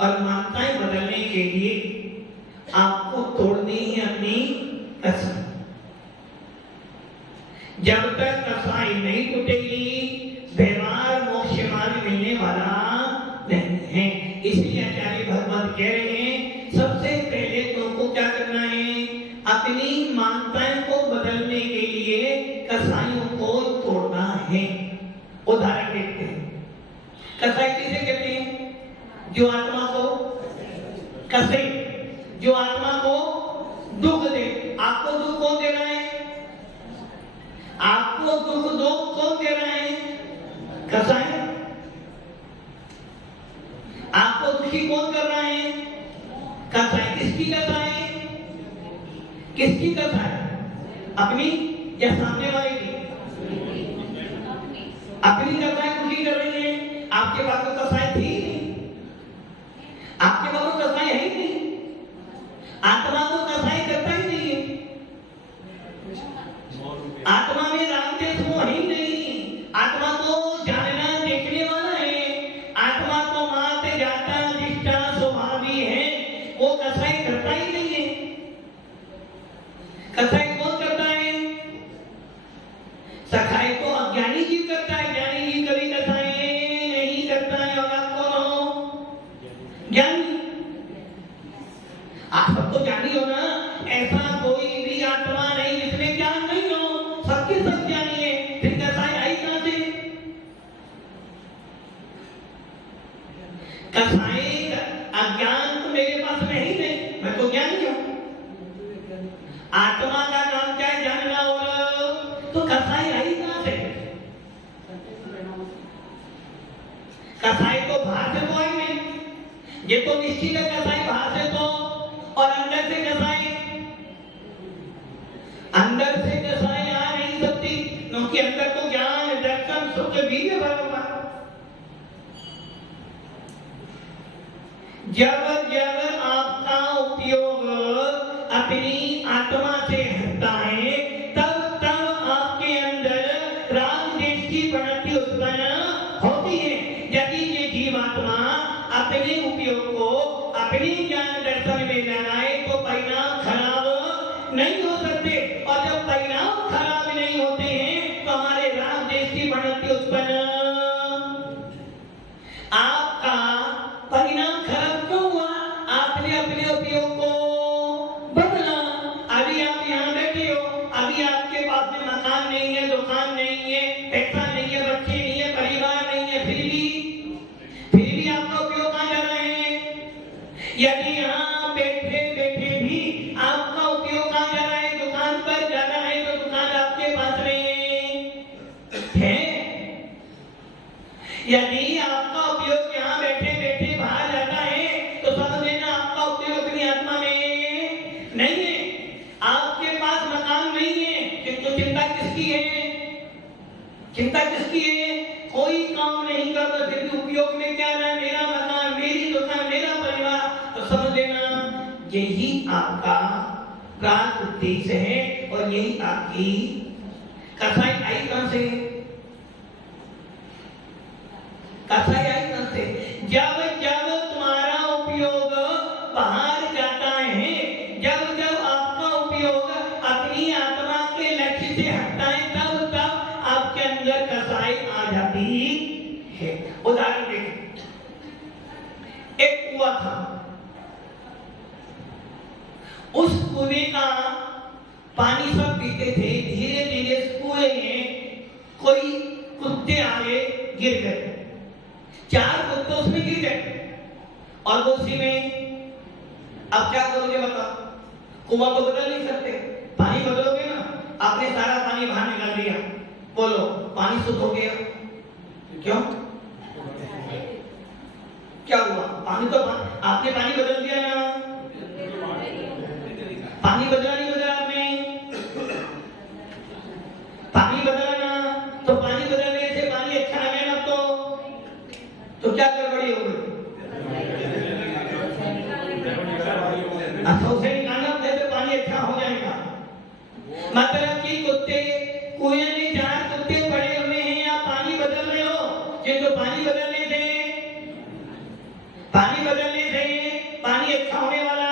और मान्यताएं बदलने के लिए को तोड़नी है अपनी कसाई। जब तक कसाई नहीं टूटेगी व्यवहार मोक्ष मार्ग मिलने वाला नहीं है। इसलिए आचार्य भगवत कह रहे हैं सबसे पहले तुमको क्या करना है, अपनी मान्यताओं को बदलने के लिए कसाइयों को तोड़ना है। उदाहरण देखते हैं, कसाई किसे कहते हैं? जो आत्मा को कसे, जो आत्मा को दुख दे। आपको दुख कौन दे रहा है? आपको दुख कौन दे रहा है? कसाई। आपको दुखी कौन कर रहा है? कसाई। किसकी कसाई? किसकी कसाई? अपनी या सामने वाले की? अपनी कसाई दुखी कर रही है। आपके पास तो कसाई थी नहीं, आपके पास तो कसाई है ही नहीं। आत्मा तो कसाई करता ही नहीं है। आत्मा में राग द्वेष मोह ही नहीं। आत्मा तो जानना देखने वाला है। आत्मा तो मात जाता निष्ठा स्वभावी है। वो कसाई करता ही नहीं है। कसाई कौन करता है? सखाई तो अज्ञानी जीव करता है। ज्ञानी जीव कभी कसाई नहीं करता है। और आप कौन हो? ज्ञानी। आप सब तो ज्ञानी हो ना। ऐसा कोई भी आत्मा नहीं जिसमें ज्ञान नहीं हो। सबके सब ज्ञानी है। फिर कसाई आई कहां से? कसाई अज्ञान तो मेरे पास में ही नहीं, मैं तो ज्ञानी हूं। आत्मा का नाम क्या है? जानना। और तो कसाई आई कहां से? कसाई तो बाहर से तो आई नहीं। ये तो निश्चित है कसाई बाहर से तो, और अंदर से कसाई, अंदर से कसाई आ नहीं सकती, क्योंकि अंदर तो ज्ञान दर्शन सुख वीर्य भरा हुआ। जब जब आपका उपयोग अपनी आत्मा से हटता है तब तब आपके अंदर राग द्वेष की प्रवृत्ति उत्पन्न होती है। यदि ये जीवात्मा अपने उपयोग को अपने ज्ञान दर्शन में लगाए तो परिणाम खराब नहीं हो सकते। और जब परिणाम खराब नहीं होते हैं तो हमारे राग द्वेष की प्रवृत्ति उत्पन्न। आपका परिणाम खराब क्यों हुआ? आपने अपने उपयोग को बदला। अभी आप यहाँ बैठे हो, अभी आपके पास में मकान नहीं है, दुकान नहीं है, पैसा नहीं है, बच्चे नहीं है, परिवार नहीं है, फिर भी आपका उपयोग कहाँ जा रहा है? यदि यहाँ बैठे बैठे भी आपका उपयोग कहाँ जा रहा है? दुकान पर जा रहा है, तो दुकान आपके पास में है। यदि आपका उपयोग यहाँ बैठे बैठे बाहर जाता है तो समझ लेना आपका उपयोग अपनी आत्मा में नहीं है। आपके पास मकान नहीं है, तो चिंता किसकी है? चिंता किसकी है? कोई काम नहीं कर रहा, फिर भी उपयोग में क्या रहा है? मेरा मकान, मेरी दुकान, मेरा परिवार। तो समझ लेना यही आपका प्राण उद्देश्य है और यही आपकी कसाई आई कहां से? कसाई आई कहां से? जब जब तुम्हारा उपयोग बाहर जाता है, जब जब आपका उपयोग अपनी आत्मा के लक्ष्य से हटता है तब तब आपके अंदर कसाई आ जाती है। उदाहरण देखें, एक कुआं था। उस कुएं का पानी सब पीते थे। धीरे धीरे इस कुएं में कोई कुत्ते आगे गिर गए। 4 कुत्ते उसमें गिर गए और वो उसी में। अब क्या करोगे बताओ? कुआं तो बदल नहीं सकते, पानी बदलोगे ना? आपने सारा पानी बाहर निकाल दिया, बोलो पानी शुद्ध हो गया? क्यों? क्या हुआ? पानी तो आपने पानी बदल दिया ना। पानी बदला नहीं बदला आपने? पानी बदला ना, तो पानी बदलने से पानी अच्छा आ गया ना। तो क्या गड़बड़ी हो गई? उसे निकालना तो पानी अच्छा हो जाएगा। मतलब कि कुत्ते कुएं में 4 कुत्ते पड़े हुए हैं, आप पानी बदल रहे हो। किंतु पानी बदलने से पानी अच्छा होने वाला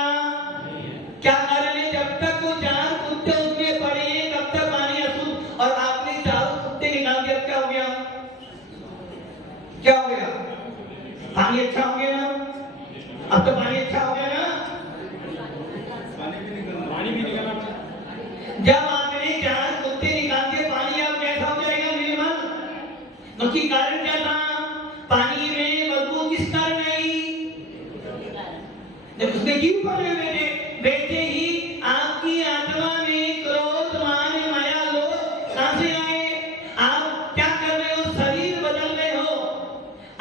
क्या अब तो पानी अच्छा हो गया ना। पानी भी निकलना। जब आपने 4 कुत्ते निकाल के पानी अब कैसा हो जाएगा निर्मल? क्योंकि कारण क्या था? पानी में बदबू किस कारण आई? जब उसने जीव पर बैठे बैठे ही आपकी आत्मा में क्रोध मान माया लोभ कहां से आए? आप क्या कर रहे हो? शरीर बदल रहे हो,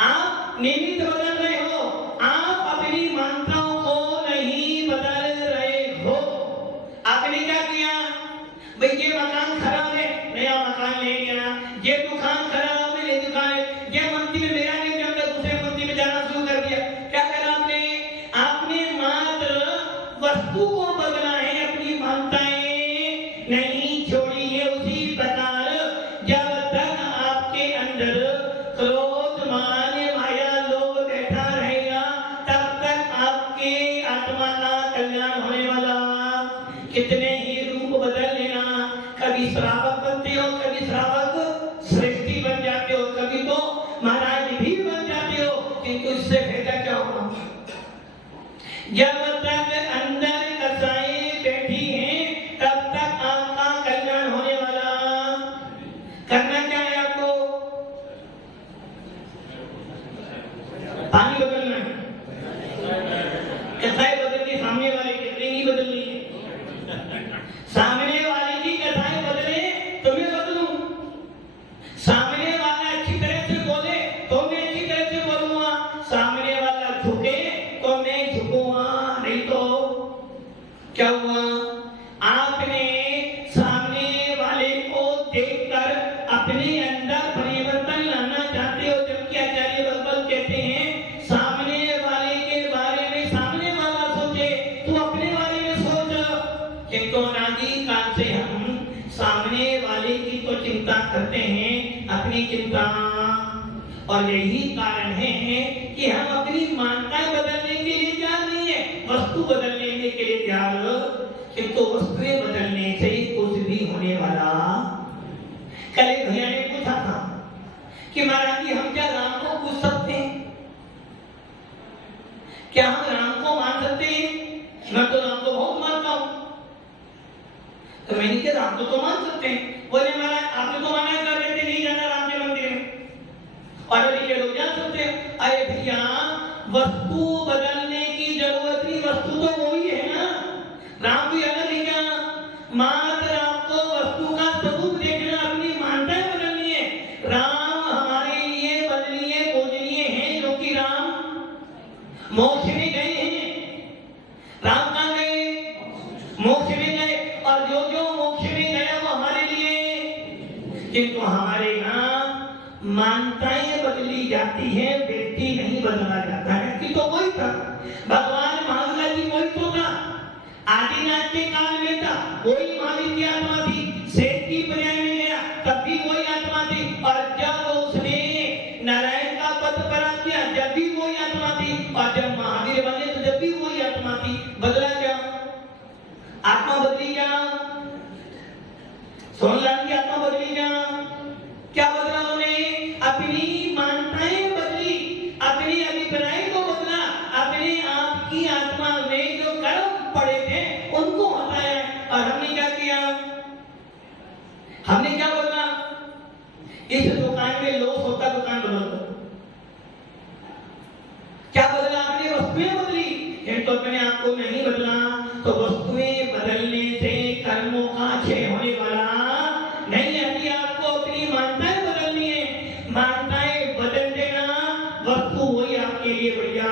आप निमित्त बदल रहे हो, आप अपनी मान्यताओं को नहीं बदल रहे हो। आपने क्या किया? भाई ये मकान खराब है, नया मकान ले लिया। ये दुकान खराब है, ये दुकान है। ये मंदिर मेरा नहीं चलता, दूसरे मंदिर में जाना शुरू कर दिया। क्या करा आपने? आपने मात्र वस्तु को बदला है, अपनी मान्यताएं नहीं छोड़ी है। उसी प्रकार जब तक आपके अंदर क्रोध मान माया लोभ बैठा रहेगा, तब तक आपके आत्मा का कल्याण होने वाला। कितने ही रूप बदल लेना, कभी श्रावक बनते हो, कभी श्रावक श्रेष्ठी बन जाते हो, कभी तो महाराज भी बन जाते हो, किंतु इससे फायदा क्या होगा? जब तक अंदर कसाई बैठी हैं, तब तक आपका कल्याण होने वाला। करना क्या है आपको? पानी बदलना है। कसाई बदलनी, सामने वाले की नहीं बदलनी है। सामने वाले की कसाई बदले तो मैं बदलूं, सामने वाला अच्छी तरह से बोले तो मैं अच्छी तरह से बोलूंगा, सामने वाला झुके तो मैं झुकूंगा। नहीं तो क्या हुआ? आपने सामने वाले को देखकर अपने अंदर परिवर्तन लाना चाहते हो, जबकि आचार्य बलबल कहते हैं सामने वाले के बारे में सामने वाला सोचे, तू अपने बारे में सोच। किंतु अनादि काल से हम सामने वाले की तो चिंता करते हैं, अपनी चिंता। और यही कारण है कि हम अपनी मान्यताएं बदलने के लिए तैयार नहीं है, वस्तु बदलने के लिए तैयार, किंतु वस्तुएं बदलने से कुछ भी होने वाला। कल एक भैया ने पूछा था कि महाराज जी हम क्या राम को पूछ सकते हैं? क्या हम राम को मान सकते हैं? मैं तो राम को बहुत मानता हूं। तो मैंने कहा राम को तो मान सकते हैं। बोले महाराज आपने तो मना कर रहे थे नहीं जाना राम के मंदिर में, और ये लोग जा सकते हैं। अरे भैया वस्तु बदलने की जरूरत नहीं, वस्तु तो वही है ना। राम भी अलग है क्या? मात्र आपको वस्तु का स्वरूप देखना, अपनी मान्यताएं बदलनी है। राम हमारे लिए बदलीय पूजनीय हैं, क्योंकि राम मोक्ष में गए हैं। राम कहां गए? मोक्ष में गए। और जो जो मोक्ष में गया वो हमारे लिए, किंतु हमारे यहाँ मान्यताएं बदली जाती है, व्यक्ति नहीं बदला जाता है। व्यक्ति तो वही था, भगवान महावीर जी वही तो था, आदिनाथ के काल में था, वही महावीर की आत्मा थी। शेष की पर्याय में गया तब भी वही आत्मा थी, और जब उसने नारायण का पद प्राप्त किया जब भी वही आत्मा थी, और जब महावीर बने तो जब भी वही आत्मा थी। बदला क्या? आत्मा बदली क्या? सोनलाल की आत्मा बदली क्या? क्या बदला उन्हें? अपनी मान्यताएं बदली, अपने अभिप्राय को बदला, अपने आप की आत्मा में जो कर्म पड़े थे उनको हटाया। और हमने क्या किया? हमने क्या बदला? इस दुकान में लॉस होता, दुकान बदल दो। क्या बदला? आपने वस्तुएं बदली, तो अपने आप को नहीं बदला। तो वस्तुएं बदलने से कर्मों का क्षय होने वाला नहीं। यदि आपको अपनी मान्यताएं बदलनी है, मान्यताएं बदल देना, वस्तु वही आपके लिए बढ़िया।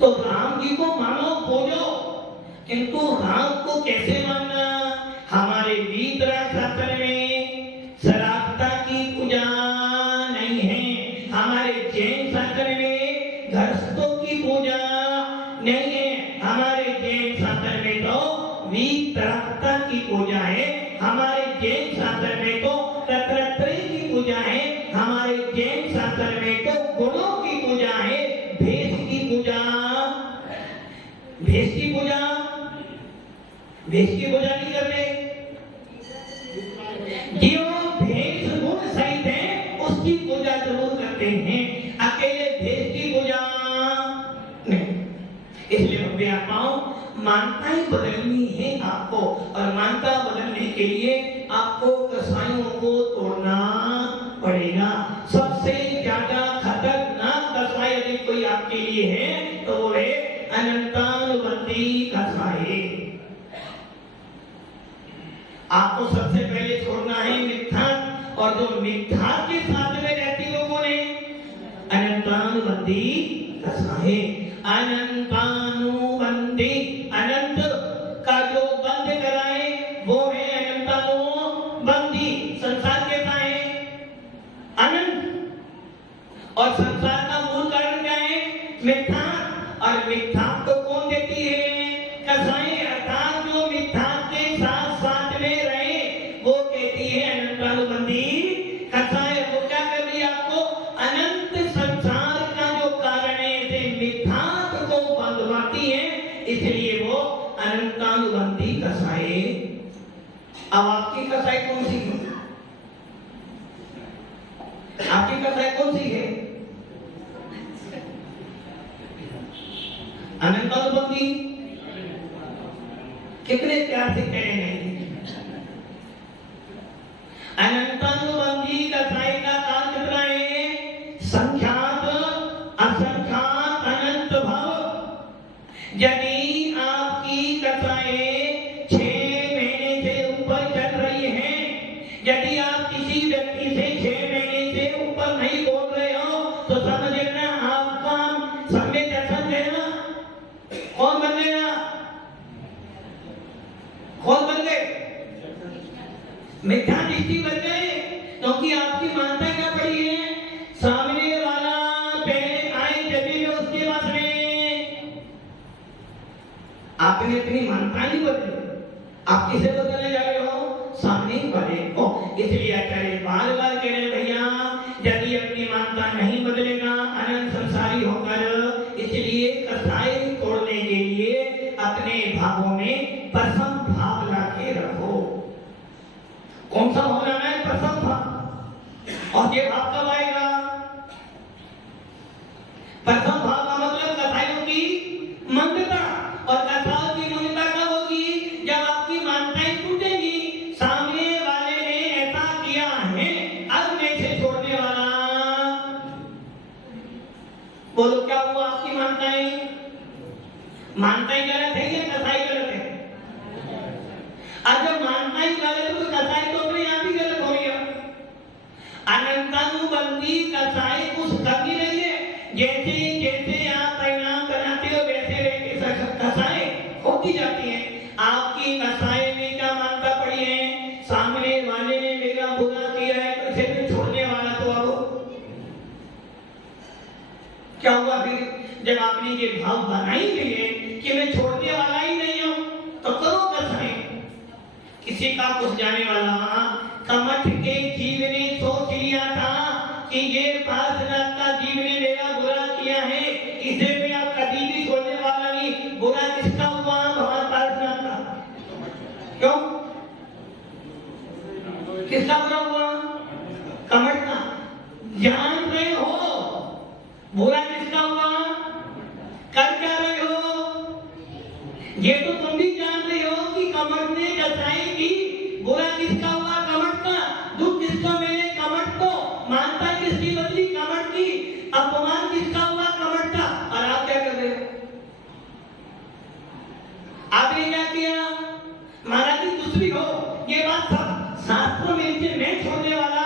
तो राम जी को मानो, पूजो, किंतु राम को कैसे मानना? हमारे वीतरा शास्त्र में शराबता की पूजा नहीं है, हमारे जैन शास्त्र में घरस्तों की पूजा नहीं है, हमारे जैन शास्त्र में तो वीतरागता की पूजा है, हमारे जैन शास्त्र में तो दत्तात्रेय की पूजा है, हमारे जैन शास्त्र में तो गुणों की पूजा है। भेष की पूजा, भेष की पूजा, भेष की पूजा नहीं करते। जो भेष गुण सहित है उसकी पूजा जरूर करते हैं, अकेले भेष की पूजा नहीं। इसलिए भव्य आत्माओं, मान्यताएं बदलनी है आपको, और मान्यता बदलने के लिए आपको कसायों को तोड़ना पड़ेगा। सबसे ज्यादा खतरनाक कसाय यदि कोई आपके लिए है तो वो है अनंतानुबंधी कसाय। आपको सबसे पहले छोड़ना है मिथ्या, और जो मिथ्या के साथ में रहती वो कौन है? अनंतानुबंधी कसाय। अनंतानुबंधी, अनंत का जो बंद कराए वो है अनंतानुबंधी। संसार कैसा है? अनंत। और संसार का मूल कारण क्या है? मिथ्या। और मिथ्या को कौन देती है? कसाई। अर्थात जो मिथ्या के साथ साथ में रहे वो कहती है अनंतानुबंधी कसाई। वो क्या कर रही है आपको? अनंत संसार का जो कारण है मिथ्या को बंधवाती है, इसलिए वो अनंतानुबंधी कसाई। अब आपकी कसाई कौन सी है? आपकी कसाई कौन सी है? अनंतानुबंधी। कितने प्यार से कह रहे हैं अनंतानुबंधी कसाई का काल कितना है? संख्यात, असंख्यात, अनंत भव। यदि आपकी कसाएं 6 महीने से ऊपर चल रही हैं, यदि आप किसी व्यक्ति से 6 महीने से ऊपर नहीं बोल रहे हो तो समझ लेना आपका समय दर्शन देना। कौन बन गया? कौन बन गए? मिथ्या दृष्टि बन गए, क्योंकि आपकी मान्यता क्या पड़ी है? सामने वाला पहले आए जब उसके पास में आपने अपनी मान्यता नहीं बदली। आप किसे बदलने जा रहे हो? सामने वाले को। इसलिए आचार्य बार बार कह रहे भैया, यदि अपनी मान्यता नहीं बदलेगा अनंत संसारी होकर, इसलिए कसाई तोड़ने के लिए अपने भावों में प्रथम भाव लाके रखो। कौन सा भाव लाना है? प्रथम भाव। और ये भाव कब आएगा? प्रथम भाव का मतलब कसाइयों की मंदता। और कसाइयों की मंदता कब होगी? जब आपकी मान्यताएं टूटेगी। सामने वाले ने ऐसा किया है, अब मैं इसे छोड़ने वाला। बोलो क्या हुआ? आपकी मान्यताएं, मान्यताएं गलत है या कसाई गलत है? अब जब मान्यताएं गलत है तो कसाई तो अपने आप ही गलत हो रही है। अनंतानुबंधी कसाई कुछ कमी नहीं है। जैसे जैसे आप परिणाम बनाते हो वैसे वैसे कसाई होती जाती है। आपकी कसाई में क्या मान्यता पड़ी है? सामने वाले ने मेरा बुरा किया है तो इसे छोड़ने वाला तो अब क्या हुआ? फिर जब आपने ये भाव बना ही लिए कि मैं छोड़ने वाला ही नहीं हूं तो करो कसाई। किसी का कुछ जाने वाला कमठ के जीव ने सोच लिया था कि ये पार्श्वनाथ का जीव ने मेरा बुरा किया है, इसे मैं अब कभी भी छोड़ने वाला नहीं। बुरा किसका हुआ? भगवान पार्श्वनाथ का। क्यों? किसका बुरा हुआ? कमठ का। जान रहे हो बुरा किसका हुआ? कर क्या रहे हो? ये तो तुम भी जान रहे हो कि कमठ ने कसाई की। बुरा किसका हुआ? कमठ का। दुख किसको मिले? कमठ को। मानता किसकी बदली? कमठ की। अपमान किसका हुआ? कमठ का। और आप क्या कर रहे हो? आपने क्या किया? महाराज जी कुछ भी हो, ये बात सब शास्त्रों में लिखी, मैं छोड़ने वाला।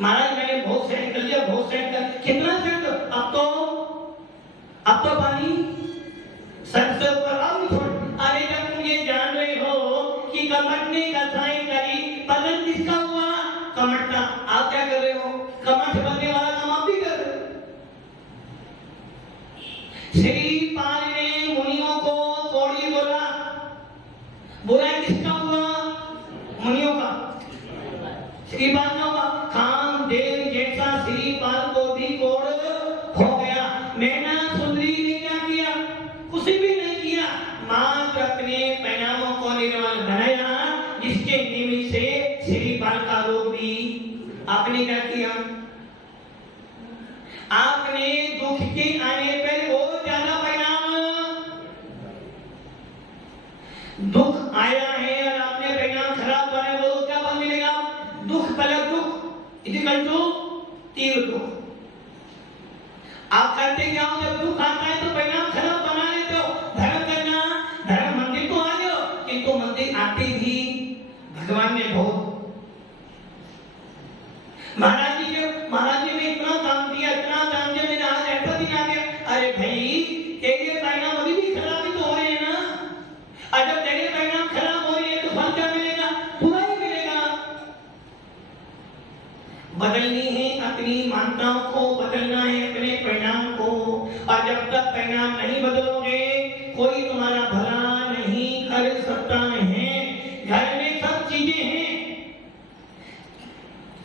महाराज मैंने बहुत सहन कर लिया, बहुत सहन कर। कितना सहन कर? अब तो पानी सर से ऊपर आओ छोड़। अरे जब तुम ये जान रहे हो कि कमठ ने कसाई करी, पतन किसका हुआ? कमठ का। आप क्या कर रहे हो? कमठ बनने वाला काम आप भी कर रहे हो। श्रीपाल ने मुनियों को कौड़ी बोला, बुरा किसका हुआ? मुनियों का। श्रीपाल का हुआ। कामदेव जैसा श्रीपाल को भी कोड़ हो गया। मैना सुंदरी ने क्या किया? कुछ भी नहीं किया, मात्र अपने परिणामों को निर्मल बनाया, जिसके निमित्त से श्रीपाल का रोग भी। आपने क्या किया? आपने दुख के आने पर भाई तेरे परिणाम अभी भी खराब ही तो हो रहे हैं ना। और जब तेरे परिणाम खराब हो रहे हैं तो फल क्या मिलेगा? बुरा ही मिलेगा। बदलनी है अपनी मान्यताओं को, बदलना है अपने परिणाम को। और जब तक परिणाम नहीं बदलोगे कोई तुम्हारा भला नहीं कर सकता है। घर में सब चीजें हैं,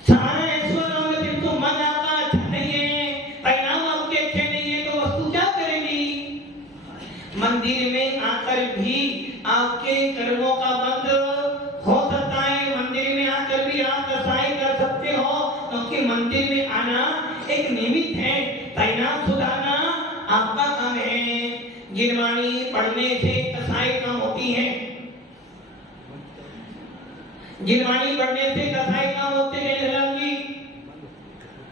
सारा ऐश्वर्य होगा, किंतु मन आपका अच्छा नहीं है, परिणाम आपके अच्छे नहीं है, तो वस्तु क्या करेगी? मंदिर में आकर भी आपके कर्मों का बंध हो सकता है। मंदिर में आकर भी आप कसाई कर सकते हो, क्योंकि मंदिर में आना एक निमित्त है, परिणाम सुधारना आपका काम है। गिरवाणी पढ़ने से कसाई कम होती है, गिरवाणी पढ़ने से कसाई कम होते हैं,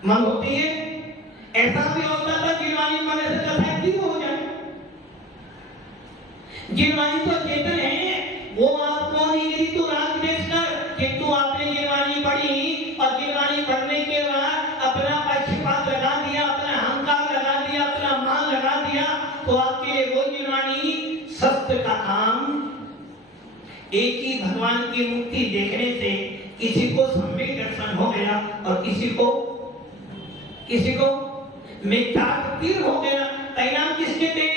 मन होती है। ऐसा भी होता था गिरवाणी पढ़ने से कसाई ठीक हो जाए। गिरवाणी तो चेतन है, वो आपको नहीं मिली तो राग देश कर, किंतु आपने गिरवाणी पढ़ी और गिरवाणी पढ़ने के बाद अपना पक्षपात लगा दिया, अपना अहंकार लगा दिया, अपना मान लगा दिया, तो आपके लिए वो गिरवाणी सत्य का काम। एक ही भगवान की मुक्ति देखने से किसी को सम्यक दर्शन हो गया और किसी को मिथ्या तीर हो गया। परिणाम किसके थे?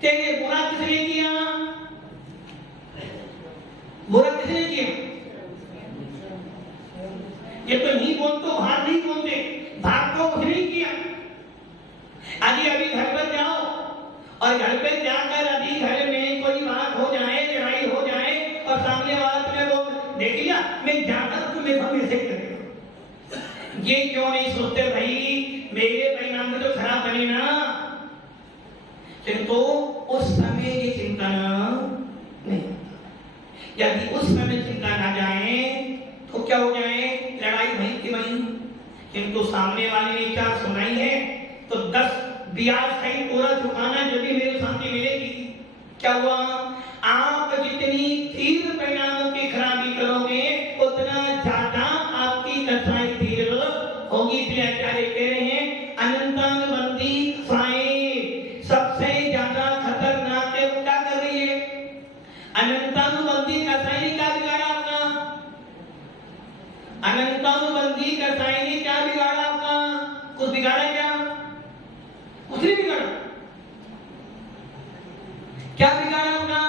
तेरे बुरा किसने किया? बुरा किसने किया? ये तो नहीं बोलते, बाहर नहीं बोलते, बाहर तो उसने ही किया। अभी घर पर जाओ और घर पे जाकर अभी घर में कोई बात हो जाए, लड़ाई हो जाए और सामने वाला तुम्हें वो देख लिया, मैं जाकर तुम्हें हमेशा करेगा। ये क्यों नहीं सोचते भाई मेरे परिणाम में तो खराब बने ना, किंतु उस समय ये चिंता नहीं। यदि उस समय चिंता ना जाए तो क्या हो जाए? लड़ाई भई की वही, किंतु सामने वाले ने क्या सुनाई है तो 10 ब्याज कहीं पूरा चुकाना जब भी मेरी शांति मिलेगी। क्या हुआ? आप जितनी तीव्र परिणामों की खराबी करोगे उतना ज्यादा आपकी कसाई तीव्र होगी। इसलिए आचार्य कह रहे हैं अनंतानुबंधी कसाई सबसे ज्यादा खतरनाक है। वो क्या कर रही है? अनंतानुबंधी कसाई ने क्या बिगाड़ा आपका? अनंतानुबंधी कसाई ने क्या बिगाड़ा आपका? कुछ बिगाड़ा क्या? कुछ नहीं बिगाड़ा। क्या बिगाड़ा आपका?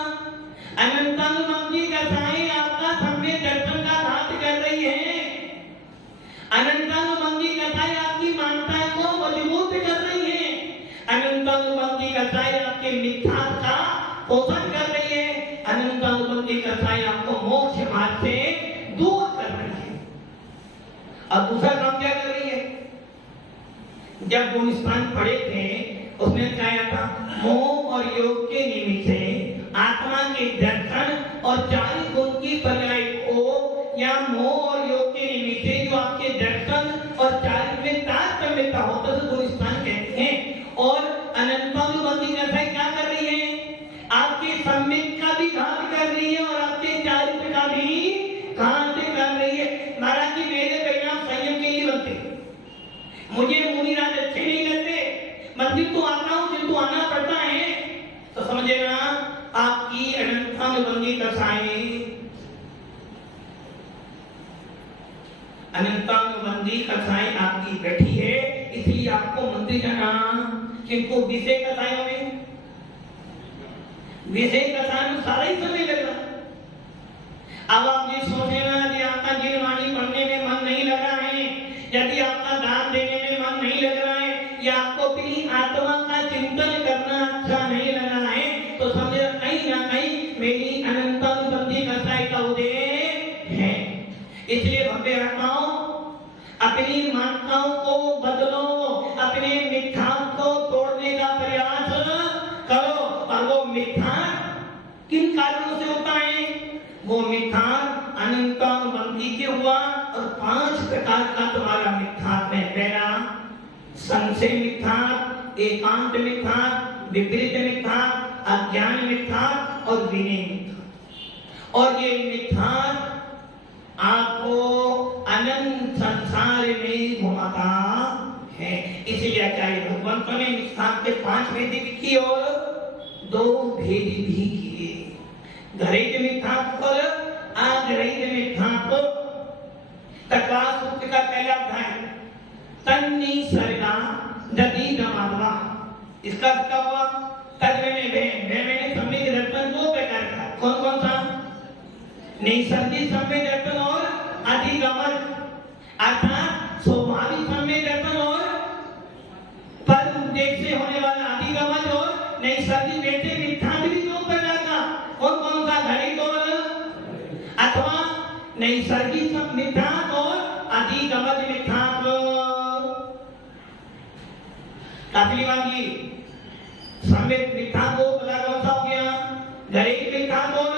अनंतानुबंधी कसाई आपका सम्यक दर्शन का घात कर रही है। अनंतानुबंधी कसाई आपकी मान्यता को मजबूत कर रही है। अनंतानुबंधी कसाई आपके मिथ्या का पोषण कर रही है। अनंतानुबंधी कसाई आपको मोक्ष मार्ग से दूर कर रही है। अब दूसरा काम क्या कर रही है? जब गुणस्थान पढ़े थे उसने कहा था मोह और योग के निमित्त से आत्मा के दर्शन और 4 गुण की पर्याय को या मोह और योग के निमित्त से जो आपके दर्शन और 4 में तारतम्यता होता है गुणस्थान कहते हैं। और अनंतानुबंधी कसाई क्या कर रही है? आपके सम्यक का भी घात कर रही है और आपके चारित्र का भी घात कर रही है। महाराज जी मेरे परिणाम संयम के लिए बनते, मुझे मुनिराज अच्छे नहीं लगते, मंदिर तो आता हूं किंतु आना पड़ता है, तो समझे ना आपकी अनंतानुबंधी कसाई, अनंतानुबंधी कसाई आपकी बैठी है, इसलिए आपको मंदिर जाना। किंतु विषय कसाइयों में, विषय कसाई में सारा ही समय लग रहा। अब आप ये सोचे ना यदि आपका गिरवाणी पढ़ने में मन नहीं लगा है, यदि आपका दान देने में मन नहीं लग रहा है, या आपको अपनी आत्मा का चिंतन करना अच्छा नहीं लगा है, तो समझे कहीं ना कहीं मेरी अनंतानुबंधी कसाई का उदय है। इसलिए भव्य आत्माओं अपनी मान्यताओं को बदलो, अपने मिथ्याओं को तोड़ने का प्रयास करो। और वो मिथ्या किन कारणों से होता है? वो मिथ्या अनंतानुबंधी के हुआ और 5 प्रकार का तुम्हारा मिथ्या है। पहला संशय मिथ्या, एकांत मिथ्या, विपरीत मिथ्या, अज्ञान मिथ्या और विनय मिथ्या। और ये मिथ्या आपको अनंत संसार में घुमाता है। इसलिए आचार्य भगवंतों ने मिष्ठान के 5 भेद भी किए और 2 भेद भी किए। घरेज मिष्ठान और आघरेज मिष्ठान को तकवा सूत्र का पहला अध्याय तन्नी सर्गा दधी गमावा। इसका क्या हुआ? तद्वे में मैंने सम्यक दर्पण 2 प्रकार का। कौन कौन सा? नैसर्गिक सम्यक दर्पण और अधिगमन, अर्थात स्वाभाविक सम्यक दर्पण और पर उपदेश से होने वाला अधिगमन और नैसर्गिक वैसे मिथ्यात्व भी 2 प्रकार का। कौन कौन सा? घड़ित और अथवा नैसर्गिक मिथ्यात्व और अधिगमन मिथ्यात्व। काफी बाकी सम्यक मिथ्यात्व पता कौन सा हो गया? घड़ित मिथ्यात्व और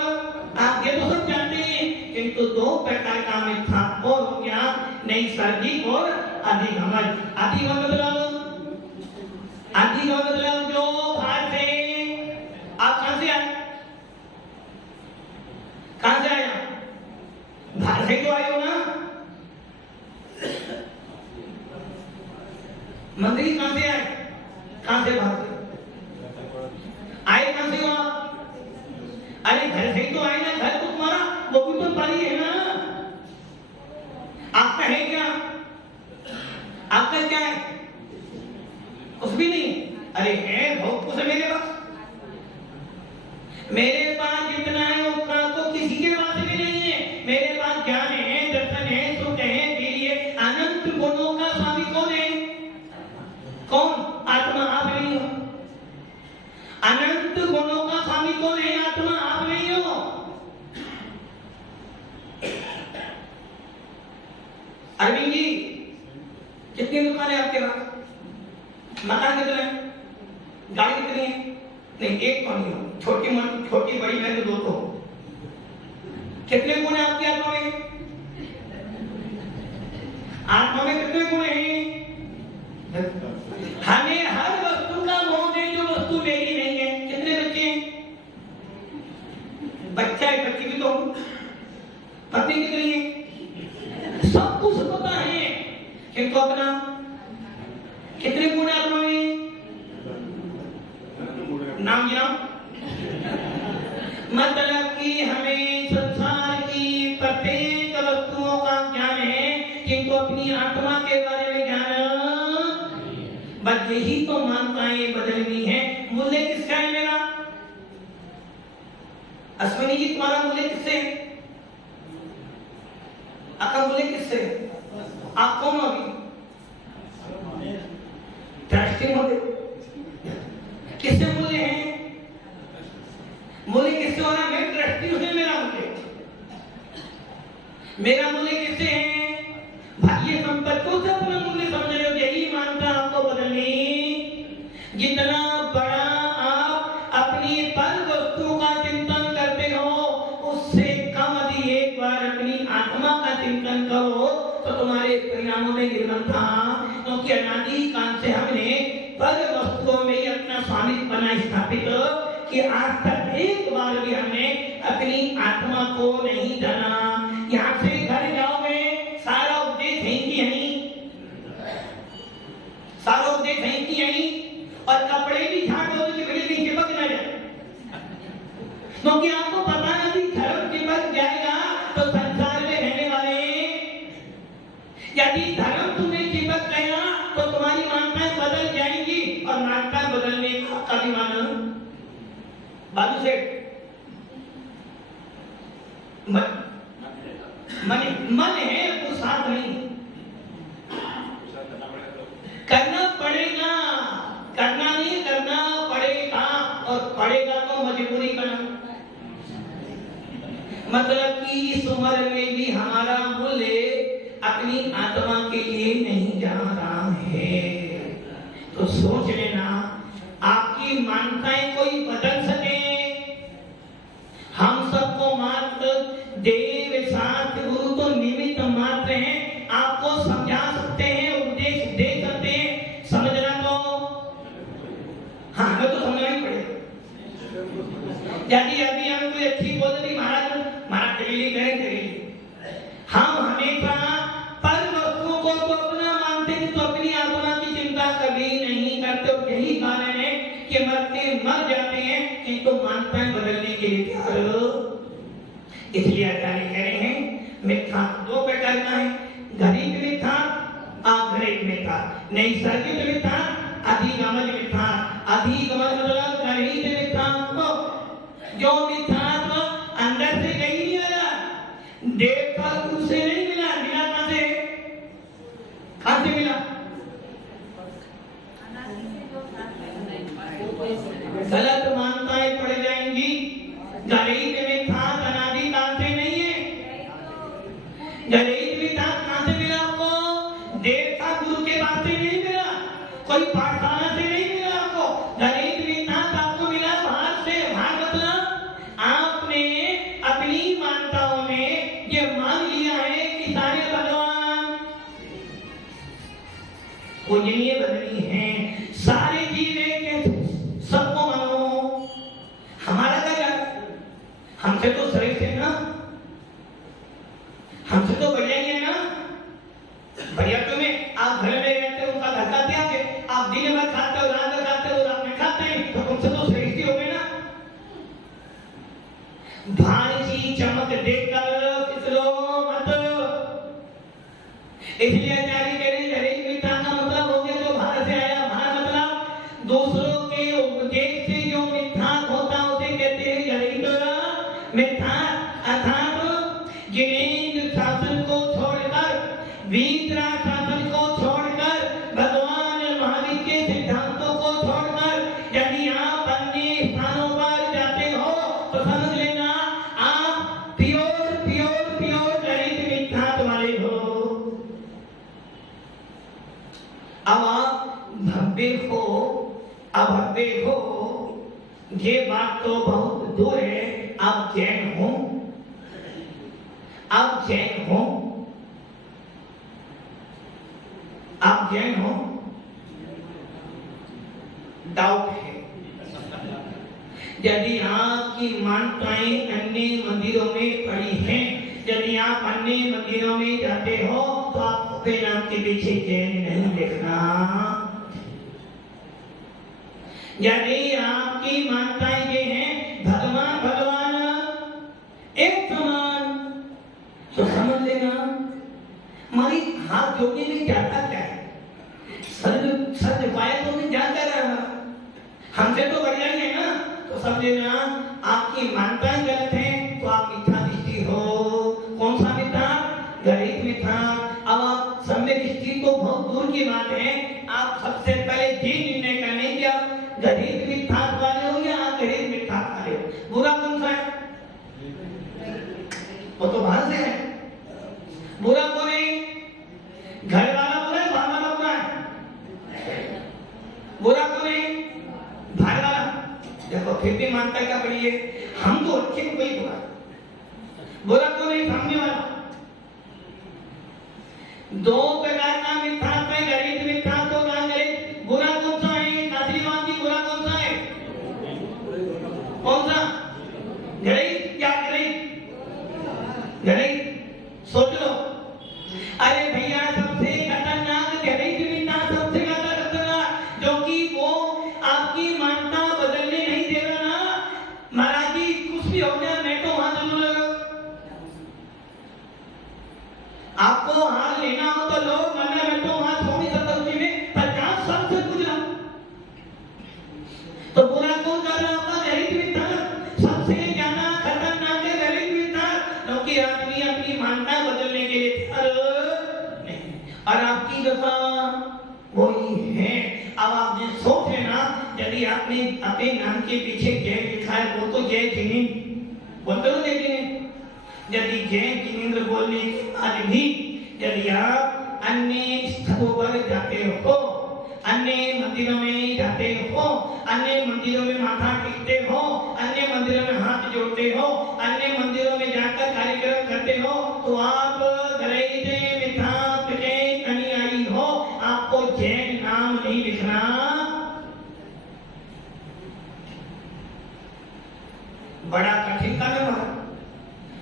आप ये तो सब जानते हैं, किंतु 2 प्रकार का मिथ्यात्व हो गया, नैसर्गिक और अधिगमन। अधिगमन मतलब जो बाहर से आप कहां से आए? कहां से आए? बाहर से तो आए हो ना। मंदिर कहां से आए? कहां से? बाहर से आए। कहां से हो आप? अरे घर से तो आए ना। घर तो तुम्हारा वो भी तो पानी है ना। आपका है क्या? आपका क्या है? कुछ भी नहीं। अरे है बहुत कुछ है मेरे पास। मेरे पास जितना है उतना तो किसी के पास भी नहीं है। मेरे पास ज्ञान है, दर्शन है, सुख है, वीर्य है। अनंत गुणों का स्वामी कौन है? कौन? आत्मा। आप नहीं हो। अनंत गुणों का स्वामी कौन है? आत्मा। आप नहीं हो। अरविंद जी कितनी दुकान है आपके पास? मकान कितने हैं? गाड़ी कितनी है? नहीं, एक तो नहीं हो। छोटी बड़ी मैं तो 2 तो। कितने गुण है आपकी आत्मा में? आत्मा में कितने गुण हैं? हमें हर वस्तु का मोह है जो वस्तु मेरी नहीं है। कितने बच्चे हैं? बच्चा है, बच्ची भी तो। पत्नी कितनी है? सब कुछ पता है, किंतु अपना कितने गुण आत्मा में? नाम गिनाओ। मतलब कि हमें संसार की प्रत्येक वस्तुओं का ज्ञान है, किंतु अपनी आत्मा के बारे में ज्ञान बस यही तो मानताएं बदलनी है। मूल्य किसका है मेरा? अश्विनी जी तुम्हारा मूल्य किससे? आपका मूल्य किससे? आप कौन हो अभी? दृष्टि मूल्य किससे मूल्य है? मूल्य किससे हो रहा है? मैं दृष्टि से मेरा मूल्य। मेरा मूल्य किससे है? भाग्य संपत्तियों से अपना मूल्य समझ रहे हो। यही मानता आपको बदलनी। जितना बड़ा आप अपनी पर वस्तु का चिंतन करते हो, उससे कम यदि एक बार अपनी आत्मा का चिंतन करो तो तुम्हारे परिणामों में निर्मलता। क्योंकि अनादि काल से हमने पर वस्तुओं में अपना स्वामित्व बना स्थापित कि आज तक एक बार भी हमने अपनी आत्मा को नहीं जाना। यहाँ से घर जाओगे, सारा उपदेश है कि नहीं? सारा उपदेश है कि नहीं? और कपड़े भी झाड़ दो कि बड़े भी चिपक ना जाए। क्योंकि आपको पता है कि धर्म चिपक जाएगा तो संसार में रहने वाले, यदि धर्म तुम्हें चिपक गया तो तुम्हारी मान्यताएं बदल जाएंगी। और मान्यता बदलने का भी मानो बाजू से मन है वो साथ नहीं। करना पड़ेगा, करना नहीं करना पड़ेगा। और पड़ेगा तो मजबूरी करना। मतलब कि इस उम्र में भी हमारा मूल्य अपनी आत्मा के लिए नहीं जा रहा है। तो सोच लेना, आपकी मान्यताएं कोई बदल सके। हम सबको मात्र देव साथ गुरु तो निमित्त मात्र हैं। आपको समझा सकते हैं, उपदेश दे सकते हैं, समझना तो हाँ हमें तो समझना ही पड़ेगा। यदि अभी हम कोई अच्छी बोल रही महाराज तेरी करें, हम हमेशा पर वस्तुओं को तो अपना मानते हैं, तो अपनी आत्मा की कि मरते मर जाते हैं, इनको मान्यताएं बदलने के लिए तैयार हो। इसलिए आचार्य कह रहे हैं मिथ्या दो प्रकार का है, घनित मिथ्या, अघनित मिथ्या। नैसर्गिक मिथ्या, अधिगमज मिथ्या। अधिगमज मतलब घनित मिथ्या को जो मिथ्यात्व अंदर से नहीं आया, देखा उसे नहीं मिला, मिला कहां से? कहां से मिला? गलत मान्यताएं पड़ जाएंगी। गणित मिथ्या अनादि काल से नहीं है। गणित मिथ्या कहां से मिला आपको? देखा गुरु के बात से नहीं मिला, कोई पाठशाला से नहीं मिला आपको। गणित मिथ्या आपको मिला बाहर से। बाहर मतलब आपने अपनी मान्यताओं में ये मान लिया है कि सारे भगवान पूजनीय बदली हैं, सारे जीव एक हैं, सबको मानो। हमारा क्या, हमसे तो श्रेष्ठ है ना, हमसे तो बढ़िया ही है ना। बढ़िया तुम्हें आप घर में रहते हो, उनका घर का त्याग है, आप दिन भर खाते हो, रात में खाते हो, रात में खाते हैं, तो तुमसे तो श्रेष्ठ ही हो गए ना। भारी चमक देखकर फिसलो मत। इसलिए आचार्य कह रहे हैं हरेक मिथ्या का मतलब हो गया जो बाहर से आया। बाहर मतलब दूसरों के उपदेश से जो मिथ्या होता उसे कहते हैं हरेक मिथ्या। अर्थात जिनेंद्र शासन को छोड़कर, वीतराग शासन को छोड़कर, भगवान महावीर के सिद्धांतों को छोड़कर यदि आप अन्य स्थानों पर जाते हो तो समझ लेना आप प्योर प्योर प्योर गणित मिथ्यात्व वाले हो। अब आप भव्य हो अभव्य हो, ये बात तो बहुत दूर है। आप जैन हो, आप जैन हो, आप जैन हो, डाउट है। यदि आपकी मान्यताएं अन्य मंदिरों में पड़ी हैं, यदि आप अन्य मंदिरों में जाते हो तो आपके नाम के पीछे जैन नहीं देखना। यदि आपकी मान्यताएं ये हैं भगवान भगवान एक समान, तो समझ लेना हमारी हाथ जोड़ने में जाता क्या है? सर झुकाया तो नहीं जाता रहा, हमसे तो बढ़िया ही है ना। तो समझ लेना आपकी मान्यताएं गलत हैं, तो आप मिथ्या दृष्टि हो। कौन सा मिथ्या? गणित मिथ्या। अब आप सम्यक दृष्टि तो बहुत दूर की बात है। आप सबसे पहले ये निर्णय करने कि आप गणित मिथ्या वाले हो या आप गणित मिथ्या वाले हो। बुरा कौन सा है? वो तो बाहर से है। बुरा कौन है? घर वाला बुरा है, बाहर वाला बुरा है? बुरा कौन है? बाहर वाला। देखो फिर भी मानता क्या पड़ी है, हम तो अच्छे को कोई बुरा। बुरा कौन है? सामने वाला। दो प्रकार का मिथ्या है, गणित मिथ्या तो गणित। बुरा कौन सा है? आशीर्वाद की बुरा कौन सा है? कौन सा? गणित। क्या गणित? गणित। सोच लो। अरे भैया सबसे खतरनाक गणित मिथ्या, सबसे ज्यादा खतरनाक, जो कि वो आपकी मान्यता बदलने नहीं दे रहा ना। महाराज जी कुछ भी हो गया मैं तो वहां जरूर, आपको हार लेना हो तो लो, वरना मैं तो वहां छोड़ नहीं सकता। उसी में 50 साल से गुजरा। तो बुरा कौन कर रहा होगा? गणित मिथ्या। सबसे ज्यादा खतरनाक है गणित मिथ्या, क्योंकि आदमी अपनी मान्यता बदलने के लिए नहीं, और आपकी दफा वही है। अब आप ये सोच लेना, यदि आपने अपने नाम के पीछे जय लिखा है, वो तो जय जिनेंद्र बोलते हो। देखें यदि जय जिनेंद्र बोलने के बाद भी यदि आप अन्य स्थलों पर जाते हो, अन्य मंदिरों में जाते हो, अन्य मंदिरों में माथा टेकते हो, अन्य मंदिरों में हाथ जोड़ते हो, अन्य मंदिरों में जाकर कार्यक्रम करते हो, तो आप गणित मिथ्यात्व के अनुयायी हो। आपको जैन नाम नहीं लिखना। बड़ा कठिन काम है।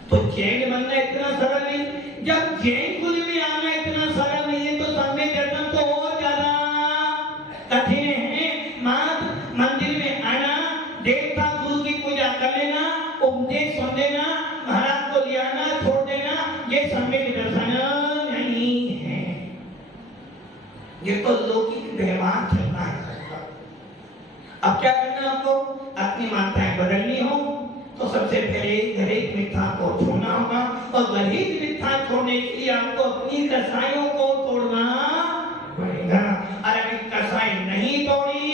तो जैन बनना इतना सरल नहीं। जब जैन कुल में आना इतना सरल नहीं है, तो सम्यक दर्शन तो और ज्यादा कठिन है। मात्र मंदिर में देना, महाराज को ले आना, छोड़ देना, ये सम्यक दर्शन नहीं है। ये तो लौकिक व्यवहार चलता है। अब क्या करना आपको? अपनी मान्यताएं बदलनी हो तो सबसे पहले घृत मिथ्या को छोड़ना होगा, और घृत मिथ्या छोड़ने के लिए आपको अपनी कसाइयों को तोड़ना पड़ेगा। और अगर कसाई नहीं तोड़ी,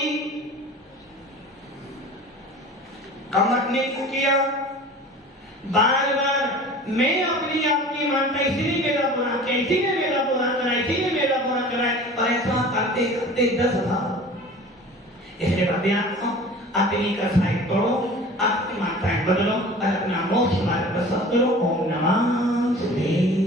कमत ने किया बार बार मैं अपनी आपकी मानता, इसीलिए मेरा बुरा किया, इसीलिए मेरा बुरा करा, इसीलिए मेरा बुरा करा, और ऐसा करते करते 10 बार। इसलिए आपको अपनी कसाई तोड़ो, अपनी मान्यताएं बदलो और अपना मोक्ष मार्ग प्रशस्त करो। ओम नमः शिवाय।